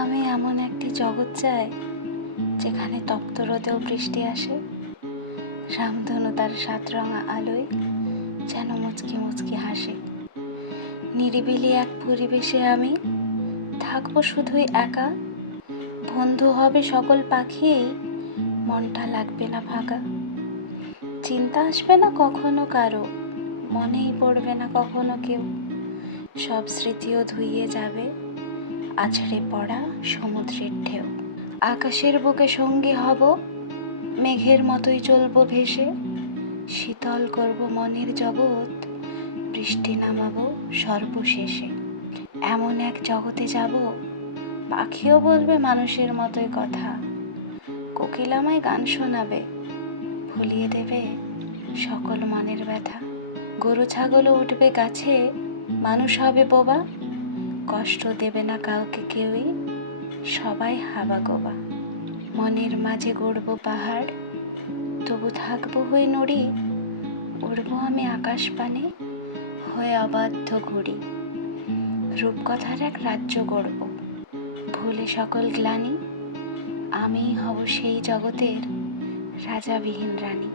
আমি এমন একটি জগৎ চাই যেখানে তপ্ত রোদেও বৃষ্টি আসে, রামধনু তার সাত রঙা আলোয় যেন মুচকি মুচকি হাসে। নিরিবিলি এক পরিবেশে আমি থাকবো শুধুই একা, বন্ধু হবে সকল পাখি, মনটা লাগবে না ফাঁকা। চিন্তা আসবে না কখনো কারো, মনেই পড়বে না কখনো কেউ, সব স্মৃতিও ধুইয়ে যাবে আছড়ে পড়া সমুদ্রের ঢেউ। আকাশের বুকে সঙ্গী হব, মেঘের মতোই চলবো ভেসে, শীতল করব মনের জগৎ, বৃষ্টি নামাবো সর্বশেষে। এমন এক জগতে যাব, পাখিও বলবে মানুষের মতোই কথা, কোকিল আমায় গান শোনাবে, ভুলিয়ে দেবে সকল মনের ব্যথা। গরু ছাগলও উঠবে গাছে, মানুষ হবে বোবা, কষ্ট দেবে না কাউকে কেউই, সবাই হাবা গোবা। মনের মাঝে গড়ব পাহাড়, তবু থাকবো হয়ে নড়ি, উড়বো আমি আকাশ পানে হয়ে অবাধ্য ঘুড়ি। রূপকথার এক রাজ্য গড়ব, ভুলে সকল গ্লানি, আমিই হব সেই জগতের রাজাবিহীন রানী।